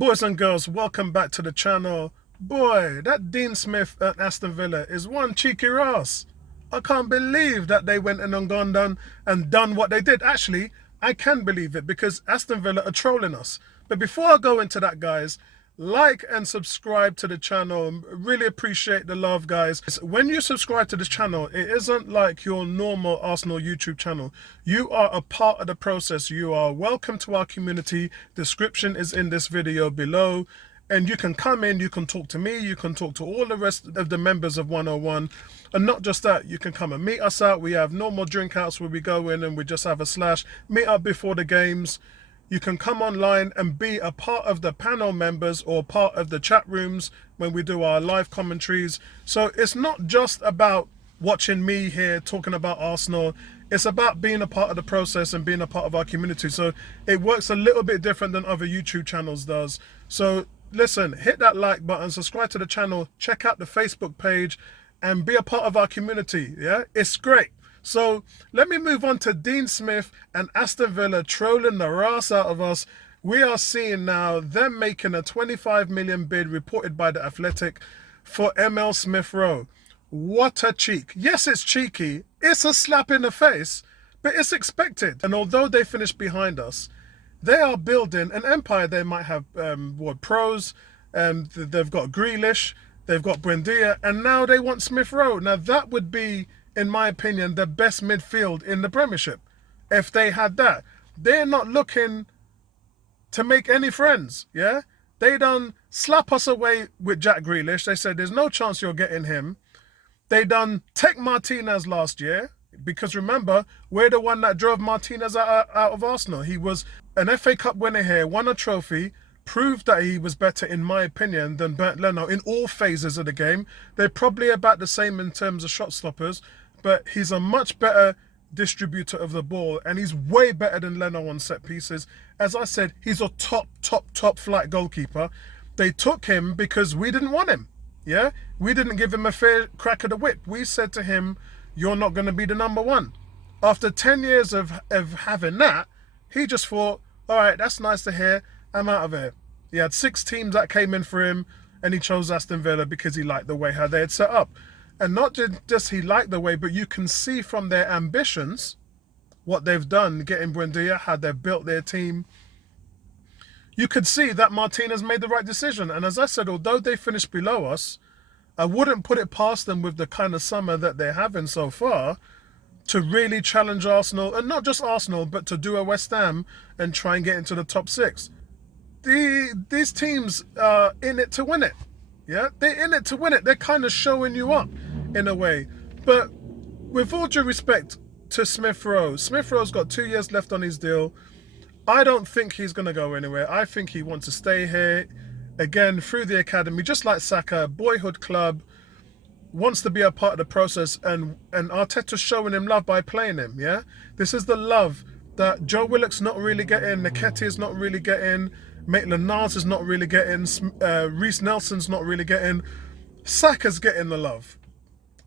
Boys and girls, welcome back to the channel. Boy, that Dean Smith at Aston Villa is one cheeky ass. I can't believe that they went and done what they did. Actually, I can believe it because Aston Villa are trolling us. But before I go into that, guys, like and subscribe to the channel. Really appreciate the love, guys. When you subscribe to this channel, it isn't like your normal Arsenal YouTube channel. You are a part of the process. You are welcome to our community. Description is in this video below. And you can come in, you can talk to me, you can talk to all the rest of the members of 101. And not just that, you can come and meet us out. We have normal drink outs where we go in and we just have a slash. Meet up before the games. You can come online and be a part of the panel members or part of the chat rooms when we do our live commentaries. So it's not just about watching me here talking about Arsenal. It's about being a part of the process and being a part of our community. So it works a little bit different than other YouTube channels does. So listen, hit that like button, subscribe to the channel, check out the Facebook page and be a part of our community. Yeah, it's great. So let me move on to Dean Smith and Aston Villa trolling the ass out of us. We are seeing now them making a 25 million bid reported by the Athletic for ML Smith Rowe. What a cheek. Yes, it's cheeky. It's a slap in the face, but it's expected. And although they finished behind us, they are building an empire. They might have pros, they've got Grealish, they've got Buendia, and now they want Smith Rowe. Now that would be, in my opinion, the best midfield in the Premiership. If they had that, they're not looking to make any friends. Yeah, they done slap us away with Jack Grealish. They said there's no chance you're getting him. They done take Martinez last year, because remember, we're the one that drove Martinez out of Arsenal. He was an FA Cup winner here, won a trophy, proved that he was better, in my opinion, than Bernd Leno in all phases of the game. They're probably about the same in terms of shot stoppers, but he's a much better distributor of the ball, and he's way better than Leno on set pieces. As I said, he's a top flight goalkeeper. They took him because we didn't want him. Yeah, we didn't give him a fair crack of the whip. We said to him, you're not going to be the number one. After 10 years of having that, he just thought, all right, that's nice to hear. I'm out of here. He had 6 teams that came in for him, and he chose Aston Villa because he liked the way how they had set up. And not just he liked the way, but you can see from their ambitions what they've done, getting Buendia, how they've built their team. You could see that Martinez made the right decision. And as I said, although they finished below us, I wouldn't put it past them with the kind of summer that they're having so far to really challenge Arsenal, and not just Arsenal, but to do a West Ham and try and get into the top 6. These teams are in it to win it. Yeah, they're in it to win it. They're kind of showing you up in a way. But with all due respect to Smith Rowe, Smith Rowe's got 2 years left on his deal. I don't think he's going to go anywhere. I think he wants to stay here. Again, through the academy, just like Saka, boyhood club, wants to be a part of the process, and Arteta's showing him love by playing him, yeah? This is the love that Joe Willock's not really getting, Nketiah's not really getting, Maitland-Niles is not really getting, Reece Nelson's not really getting, Saka's getting the love.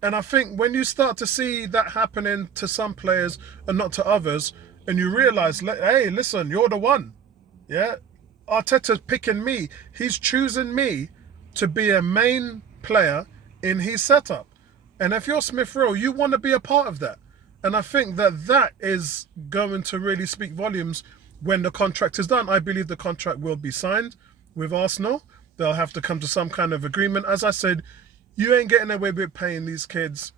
And I think when you start to see that happening to some players and not to others, and you realise, hey, listen, you're the one, yeah? Arteta's picking me. He's choosing me to be a main player in his setup. And if you're Smith Rowe, you want to be a part of that. And I think that that is going to really speak volumes when the contract is done. I believe the contract will be signed with Arsenal. They'll have to come to some kind of agreement. As I said, you ain't getting away with paying these kids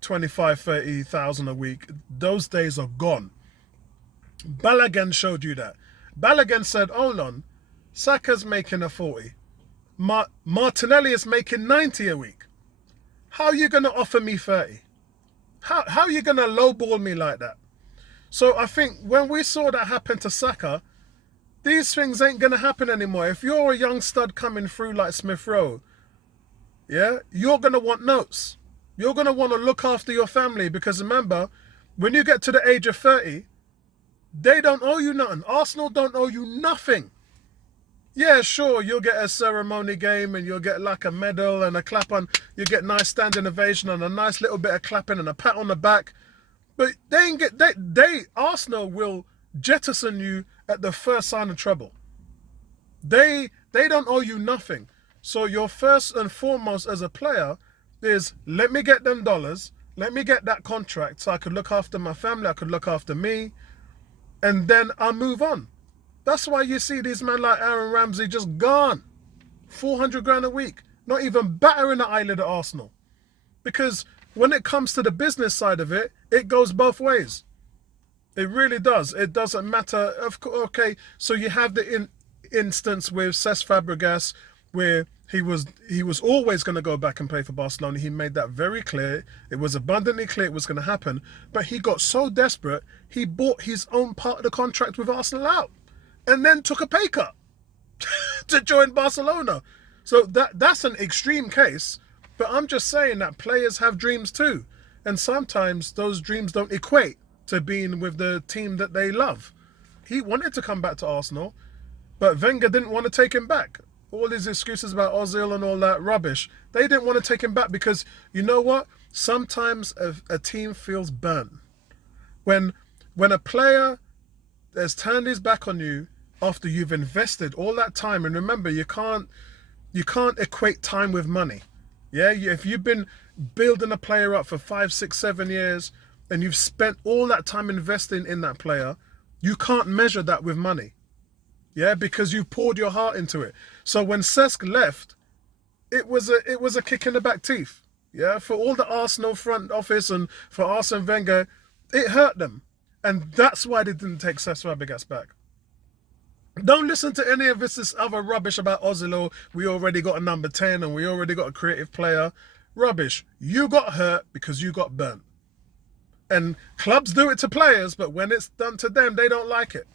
25, 30,000 a week. Those days are gone. Balogun showed you that. Balogun said, hold on, Saka's making a 40. Martinelli is making 90 a week. How are you going to offer me 30? How are you going to lowball me like that? So I think when we saw that happen to Saka, these things ain't going to happen anymore. If you're a young stud coming through like Smith Rowe, yeah, you're going to want notes. You're going to want to look after your family, because remember, when you get to the age of 30, they don't owe you nothing. Arsenal don't owe you nothing. Yeah, sure, you'll get a ceremony game and you'll get like a medal and a clap on. You get nice standing ovation and a nice little bit of clapping and a pat on the back. But Arsenal will jettison you at the first sign of trouble. They They don't owe you nothing. So your first and foremost as a player is, let me get them dollars, let me get that contract so I could look after my family, I could look after me, and then I'll move on. That's why you see these men like Aaron Ramsey just gone. 400 grand a week. Not even battering an eyelid at Arsenal. Because when it comes to the business side of it, it goes both ways. It really does. It doesn't matter. Okay, so you have the instance with Cesc Fabregas where he was always going to go back and play for Barcelona. He made that very clear. It was abundantly clear it was going to happen. But he got so desperate, he bought his own part of the contract with Arsenal out and then took a pay cut to join Barcelona. So that's an extreme case. But I'm just saying that players have dreams too. And sometimes those dreams don't equate to being with the team that they love. He wanted to come back to Arsenal, but Wenger didn't want to take him back. All these excuses about Ozil and all that rubbish. They didn't want to take him back because, you know what? Sometimes a team feels burnt. When a player has turned his back on you after you've invested all that time, and remember, you can't equate time with money. Yeah, if you've been building a player up for 5, 6, 7 years, and you've spent all that time investing in that player, you can't measure that with money. Yeah, because you poured your heart into it. So when Cesc left, it was a kick in the back teeth. Yeah, for all the Arsenal front office and for Arsene Wenger, it hurt them. And that's why they didn't take Cesc Fabregas back. Don't listen to any of this other rubbish about Ozil. We already got a number 10 and we already got a creative player. Rubbish. You got hurt because you got burnt. And clubs do it to players, but when it's done to them, they don't like it.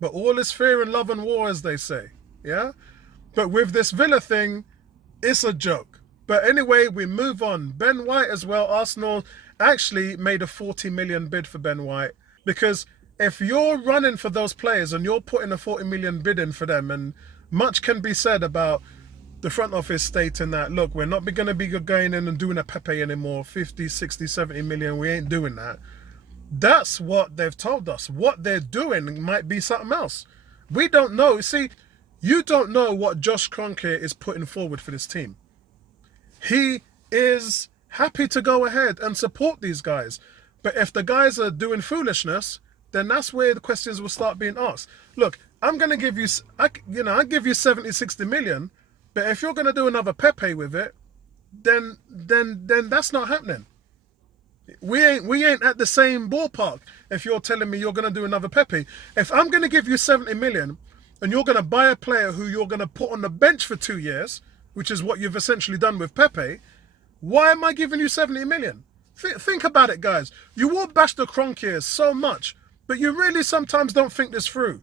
But all is fear and love and war, as they say. Yeah? But with this Villa thing, it's a joke. But anyway, we move on. Ben White as well. Arsenal actually made a 40 million bid for Ben White. Because if you're running for those players and you're putting a 40 million bid in for them, and much can be said about the front office stating that, look, we're not going to be going in and doing a Pepe anymore, 50, 60, 70 million, we ain't doing that. That's what they've told us. What they're doing might be something else. We don't know. See, you don't know what Josh Kroenke is putting forward for this team. He is happy to go ahead and support these guys. But if the guys are doing foolishness, then that's where the questions will start being asked. Look, I'm going to give you, I give you 70, 60 million, but if you're going to do another Pepe with it, then that's not happening. We ain't at the same ballpark if you're telling me you're going to do another Pepe. If I'm going to give you 70 million and you're going to buy a player who you're going to put on the bench for 2 years, which is what you've essentially done with Pepe, why am I giving you 70 million? Think about it, guys. You all bash the Kroenke so much, but you really sometimes don't think this through.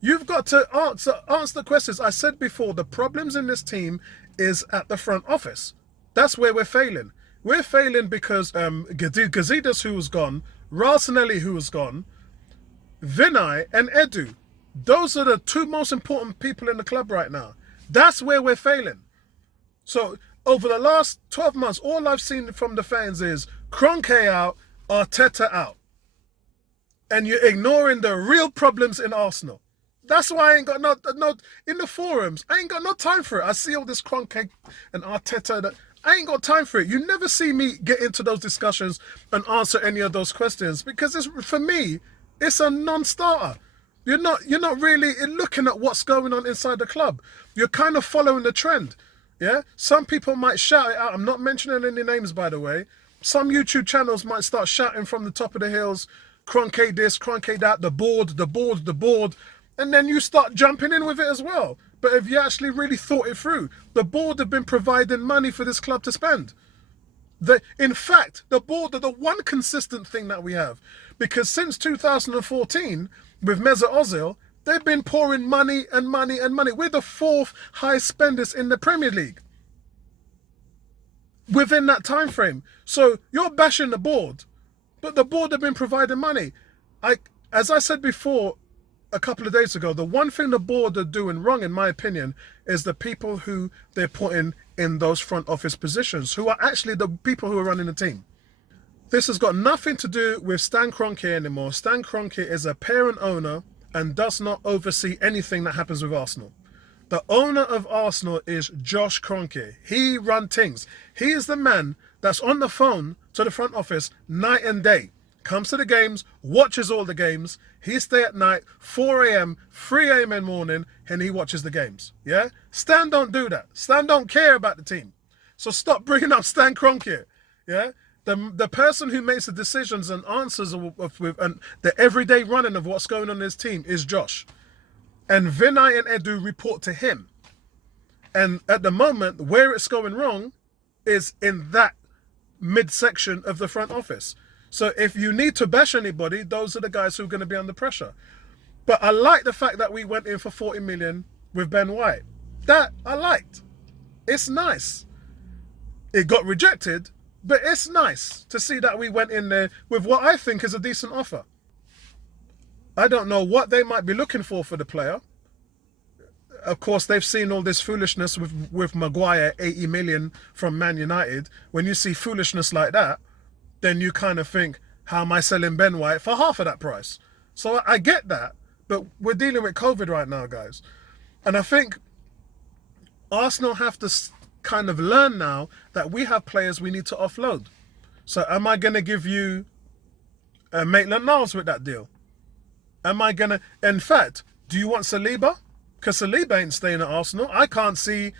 You've got to answer the questions. I said before, the problems in this team is at the front office. That's where we're failing. We're failing because Gazidis, who was gone, Ralstonelli, who was gone, Vinay and Edu. Those are the two most important people in the club right now. That's where we're failing. So over the last 12 months, all I've seen from the fans is Kroenke out, Arteta out. And you're ignoring the real problems in Arsenal. That's why I ain't got no in the forums. I ain't got no time for it. I see all this Kroenke and Arteta. I ain't got time for it. You never see me get into those discussions and answer any of those questions because for me, it's a non-starter. You're not really looking at what's going on inside the club. You're kind of following the trend. Yeah? Some people might shout it out. I'm not mentioning any names, by the way. Some YouTube channels might start shouting from the top of the hills, Kroenke this, Kroenke that, the board. And then you start jumping in with it as well. But if you actually really thought it through, the board have been providing money for this club to spend. In fact, the board are the one consistent thing that we have. Because since 2014, with Mesut Ozil, they've been pouring money and money and money. We're the 4th highest spenders in the Premier League within that time frame. So you're bashing the board, but the board have been providing money. As I said before, a couple of days ago, the one thing the board are doing wrong, in my opinion, is the people who they're putting in those front office positions, who are actually the people who are running the team. This has got nothing to do with Stan Kroenke anymore. Stan Kroenke is a parent owner and does not oversee anything that happens with Arsenal. The owner of Arsenal is Josh Kroenke. He run things. He is the man that's on the phone to the front office night and day. Comes to the games, watches all the games. He stay at night, 4 a.m., 3 a.m. in the morning, and he watches the games. Yeah? Stan don't do that. Stan don't care about the team. So stop bringing up Stan Kroenke. Yeah? The person who makes the decisions and answers with and the everyday running of what's going on in his team is Josh. And Vinay and Edu report to him. And at the moment, where it's going wrong is in that midsection of the front office. So if you need to bash anybody, those are the guys who are going to be under pressure. But I like the fact that we went in for 40 million with Ben White. That I liked. It's nice. It got rejected, but it's nice to see that we went in there with what I think is a decent offer. I don't know what they might be looking for the player. Of course, they've seen all this foolishness with Maguire, 80 million from Man United. When you see foolishness like that, then you kind of think, how am I selling Ben White for half of that price? So I get that, but we're dealing with COVID right now, guys. And I think Arsenal have to kind of learn now that we have players we need to offload. So am I going to give you Maitland-Niles with that deal? Am I going to... In fact, do you want Saliba? Because Saliba ain't staying at Arsenal. I can't see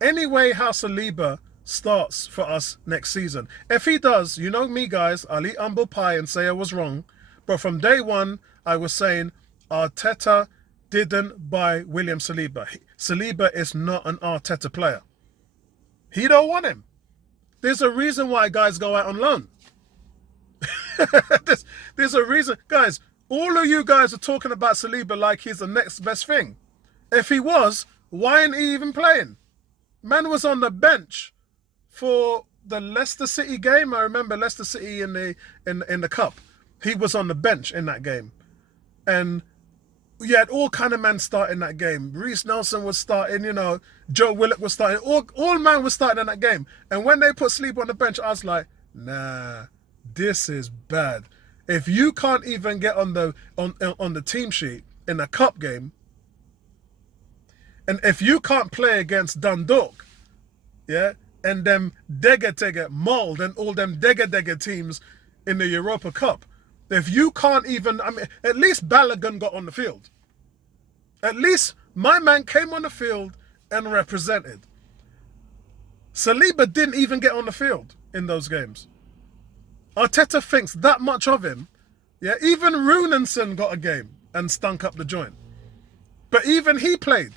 any way how Saliba starts for us next season. If he does, you know me, guys, I'll eat humble pie and say I was wrong. But from day one, I was saying Arteta didn't buy William Saliba. Saliba is not an Arteta player. He don't want him. There's a reason why guys go out on loan. there's a reason. Guys, all of you guys are talking about Saliba like he's the next best thing. If he was, why ain't he even playing? Man was on the bench for the Leicester City game. I remember Leicester City in the cup. He was on the bench in that game. And you had all kind of men starting that game. Reece Nelson was starting, you know, Joe Willock was starting. All man was starting in that game. And when they put Saliba on the bench, I was like, nah, this is bad. If you can't even get on the team sheet in a cup game, and if you can't play against Dundalk, yeah, and them Dega Mold and all them Dega teams in the Europa Cup, if you can't even, I mean, at least Balogun got on the field. At least my man came on the field and represented. Saliba didn't even get on the field in those games. Arteta thinks that much of him. Yeah, even Runenson got a game and stunk up the joint. But even he played.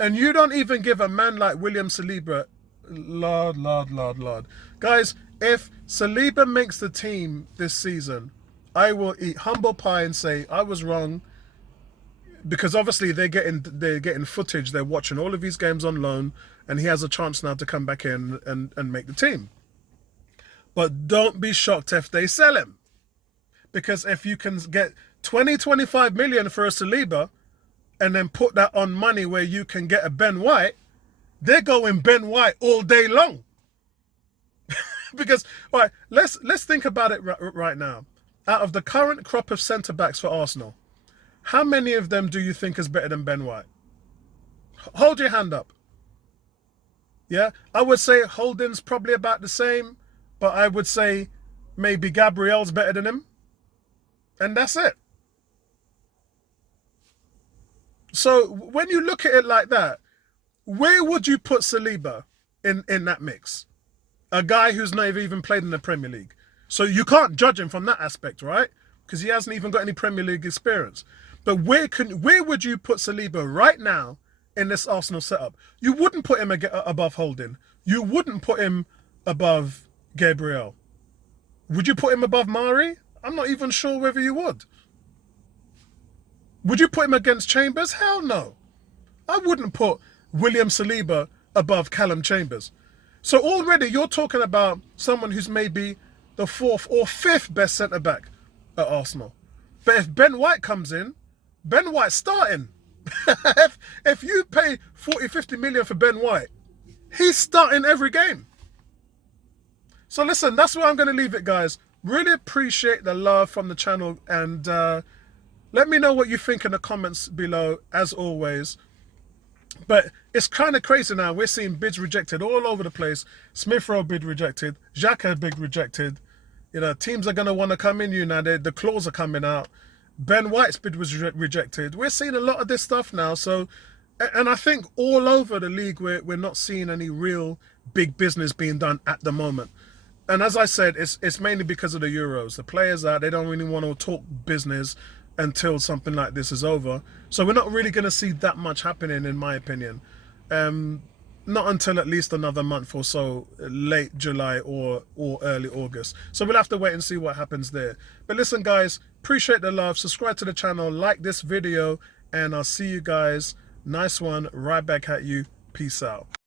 And you don't even give a man like William Saliba, Lord. Guys, if Saliba makes the team this season, I will eat humble pie and say I was wrong. Because obviously they're getting footage, they're watching all of these games on loan, and he has a chance now to come back in and make the team. But don't be shocked if they sell him. Because if you can get 20-25 million for a Saliba, and then put that on money where you can get a Ben White, they're going Ben White all day long. Because, all right, let's think about it right now. Out of the current crop of centre-backs for Arsenal, how many of them do you think is better than Ben White? Hold your hand up. Yeah, I would say Holding's probably about the same, but I would say maybe Gabriel's better than him. And that's it. So when you look at it like that, where would you put Saliba in that mix? A guy who's never even played in the Premier League. So you can't judge him from that aspect, right? Because he hasn't even got any Premier League experience. But where would you put Saliba right now in this Arsenal setup? You wouldn't put him above Holding. You wouldn't put him above Gabriel. Would you put him above Mari? I'm not even sure whether you would. Would you put him against Chambers? Hell no. I wouldn't put William Saliba above Callum Chambers. So already you're talking about someone who's maybe the 4th or 5th best centre-back at Arsenal. But if Ben White comes in, Ben White's starting. if you pay 40-50 million for Ben White, he's starting every game. So listen, that's where I'm going to leave it, guys. Really appreciate the love from the channel, and let me know what you think in the comments below, as always. But it's kind of crazy now. We're seeing bids rejected all over the place. Smith Rowe bid rejected. Xhaka bid rejected. You know, teams are going to want to come in you now. The claws are coming out. Ben White's bid was rejected. We're seeing a lot of this stuff now. So, and I think all over the league, we're not seeing any real big business being done at the moment. And as I said, it's mainly because of the Euros. The players they don't really want to talk business until something like this is over. So we're not really going to see that much happening, in my opinion. Not until at least another month or so, late July or early August. So we'll have to wait and see what happens there. But listen, guys, appreciate the love. Subscribe to the channel, like this video, and I'll see you guys. Nice one, right back at you. Peace out.